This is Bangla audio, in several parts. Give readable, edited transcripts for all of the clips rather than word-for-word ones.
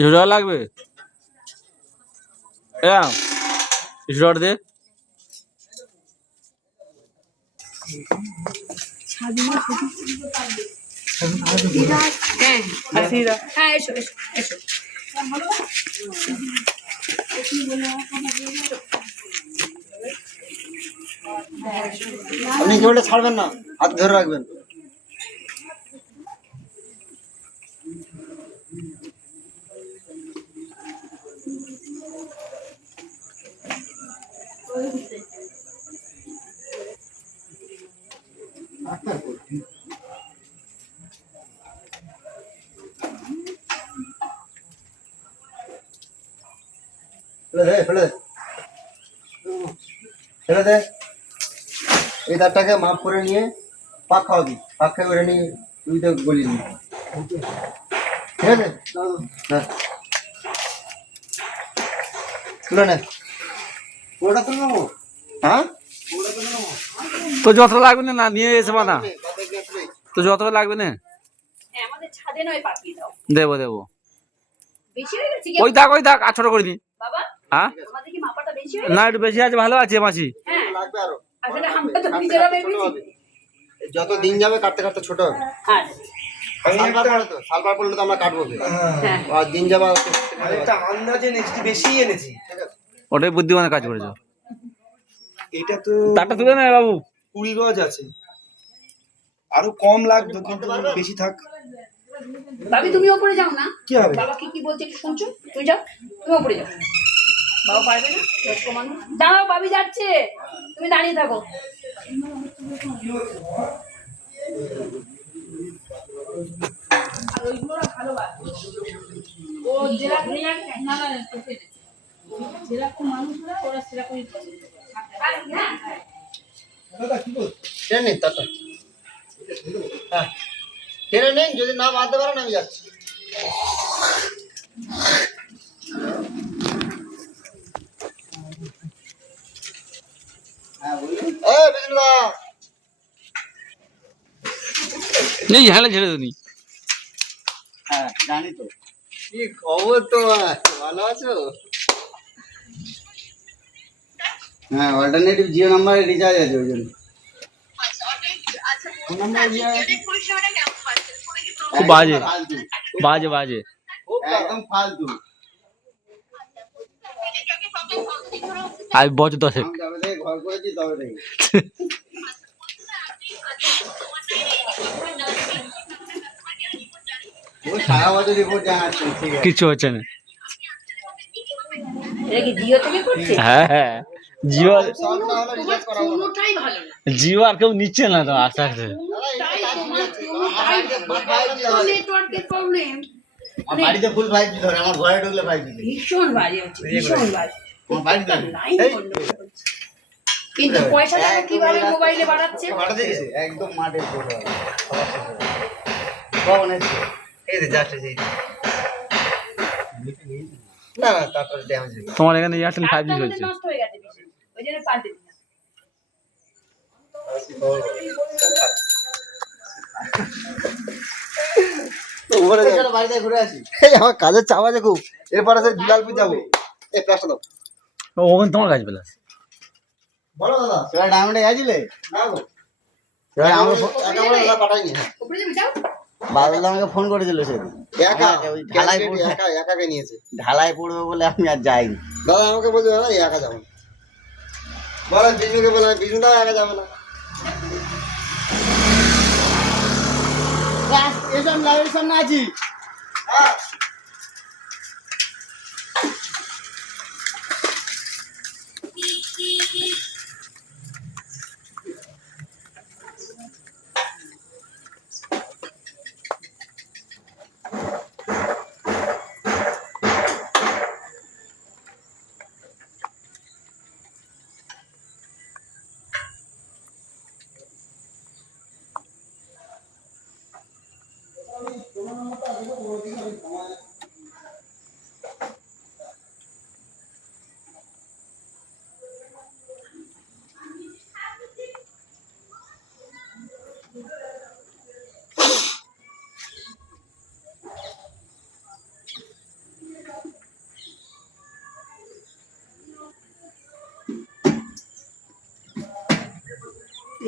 জোড়া লাগবে এরাম জোড়া দে আপনি কেবলটা ছাড়বেন না, হাত ধরে রাখবেন। ফেলে দে। এই দাঁতটাকে মাপ করে নিয়ে পাক খাওয়াবি, পাক খাওয়া করে নিয়ে তুই তো বলিনি, ঠিক আছে? তুলে নে। ওটা তো নেবো। হ্যাঁ, তো যত লাগবে না নিয়ে এসে বানা, তো যত লাগবে না দেবো দেবো। ওই থাক আর ছোট করে দিই। হ্যাঁ না একটু বেশি আছে, ভালো আছে মাছি। লাগবে আরো। যত দিন যাবে কাটতে কাটতে ছোট হবে। সালবার পড়লে তো আমরা কাটবো, আর দিন যাবে আন্দাজে নেক্সট বেশি এনেছি। ওটাই বুদ্ধিমানের কাজ করেছো। এটা তো তারটা তুলে নেয় বাবু, 20 গজ আছে, আরো কম লাগতো কিন্তু বেশি থাক। ভাবি তুমি উপরে যাও না, কি হবে? বাবা কি বলছে একটু শুনছো, তুই যাও, তুমি উপরে যাও। বাবা পারবে না, বয়স্ক মানুষ। দাঁড়াও, ভাবি যাচ্ছে, তুমি দাঁড়িয়ে থাকো। আর ওইগুলো ভালোবাসে ও, যেরকম যেরকম মানুষরা ওরা সেরকমই টেনে নেন, যদি না বাঁধতে পারেন আমি যাচ্ছি। ঝালে ছেড়ে দিনি। হ্যাঁ জানি তো। কি খবর তোমার, ভালো আছো? হ্যাঁ, অল্টারনেটিভ জিও নাম্বারে রিচার্জ আছে ওই জন্য। খুব বাজে বাজে বাজে, একদম ফালতু। আজ বছর 10 তবে থেকে ঘর করেছি তবে থেকে সারা বছর রিপোর্ট জানাচ্ছেন, ঠিক আছে? কিছু হচ্ছে না। এটা কি জিও থেকে করছে? হ্যাঁ জিও, কোনোটাই ভালো না। জিও আর কেউ নিচ্ছে না তো আস্তে আস্তে। নেটওয়ার্কের প্রবলেম। আমার বাড়িতে ফুল 5G ধরে, আমার ঘরে ঢুকলে 5G ভীষণ বাজে হচ্ছে, ভীষণ বাজে। আমার বাড়িতে লাইন বন্ধ হয়ে যাচ্ছে। কিন্তু পয়সাটা কিভাবে মোবাইলে বাড়াচ্ছে? বাড়াতে গেছে একদম মাঠের পুরো কখন এসছে? এই যে জাস্ট এই না না, তারপরে ড্যামেজ হয়ে গেছে। তোমার এখানে এয়ারটেল 5G চলছে। নষ্ট হয়ে গেছে বেশি, ওই জন্য পাল্টে দিলাম। বাড়িতে ঘুরে আসি, আমার কাজের চাপ আছে খুব। এরপরে সে দুলালপুর যাবো। এই প্লাসটা দাও। ওখানে তোমার কাজ পেলাস। বলো দাদা, সেটা ডায়মন্ডে গেছিলে? না গো, সেটা আমাকে পাঠাইনি। উপরে যাবে, যাও। বাদল আমাকে ফোন করেছিল সেদিন, একা ঢালাই পড়বে, একাকে নিয়েছে, ঢালাই পড়বে বলে আমি আর যাইনি। দাদা আমাকে বলছে দাদা একা যাবো, বলে বিষ্ণুকে বলে, বিষ্ণু দাও একা যাবে না। এসব লাইভের সামনে আছি।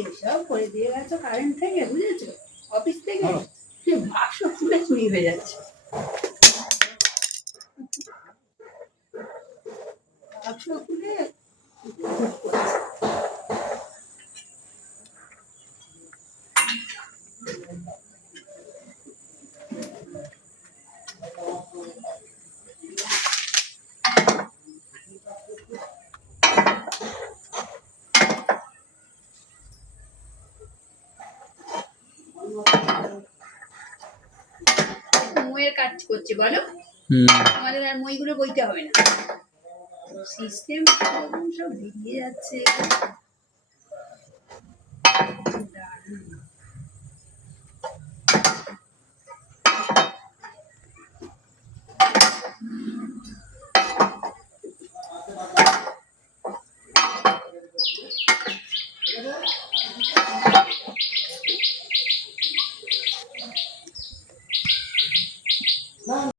এসব করে দিয়ে গেছো কারেন্ট থেকে, বুঝেছো? অফিস থেকে বাক্স খুলে চুরি হয়ে যাচ্ছে। বাক্স খুলে মইয়ের কাজ করছে, বলো? আমাদের আর মইগুলো বইতে হবে না, সিস্টেম সব বেরিয়ে যাচ্ছে। দারুণ।